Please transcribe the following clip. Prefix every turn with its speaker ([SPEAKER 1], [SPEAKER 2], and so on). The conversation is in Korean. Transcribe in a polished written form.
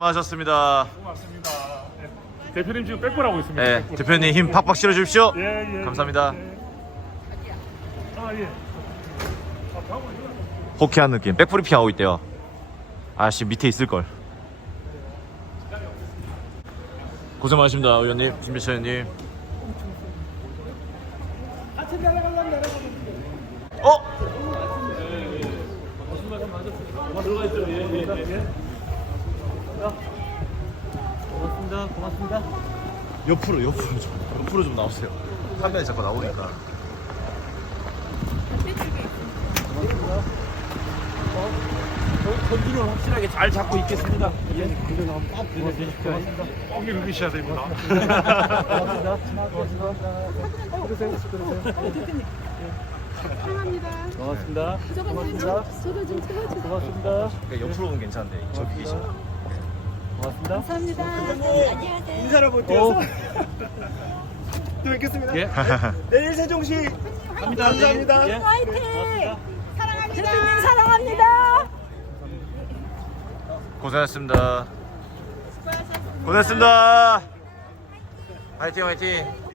[SPEAKER 1] 수고하셨습니다.
[SPEAKER 2] 고맙습니다. 네. 대표님 지금 백골하고 있습니다.
[SPEAKER 1] 네,
[SPEAKER 2] 백골.
[SPEAKER 1] 대표님 힘 팍팍 실어주십시오.
[SPEAKER 2] 예.
[SPEAKER 1] 감사합니다.
[SPEAKER 2] 예. 예. 가고 있구나.
[SPEAKER 1] 호쾌한 느낌. 백프리핑 하고 있대요. 아씨 밑에 있을걸. 고생 많으십니다, 의원님, 김배철 의원님. 어?
[SPEAKER 2] 고맙습니다.
[SPEAKER 1] 옆으로 좀 나오세요. 화면에 자꾸 나오니까.
[SPEAKER 3] 컨트롤 확실하게 잘 잡고 있겠습니다.
[SPEAKER 2] 뻥이 누르셔야 됩니다.
[SPEAKER 4] 사랑합니다.
[SPEAKER 3] 고맙습니다.
[SPEAKER 4] 저도 좀 채워주세요.
[SPEAKER 3] 고맙습니다.
[SPEAKER 1] 그러니까 옆으로 오면 괜찮은데 저기 계시면.
[SPEAKER 3] 고맙습니다.
[SPEAKER 4] 감사합니다. 안녕하세요.
[SPEAKER 5] 인사를 못 드려서 또 뵙겠습니다.
[SPEAKER 3] 예.
[SPEAKER 5] 내일 세종시 감사합니다.
[SPEAKER 3] 예.
[SPEAKER 4] 화이팅! 사랑합니다. 대표님 사랑합니다.
[SPEAKER 1] 고생하셨습니다. 고생하셨습니다. 화이팅 화이팅.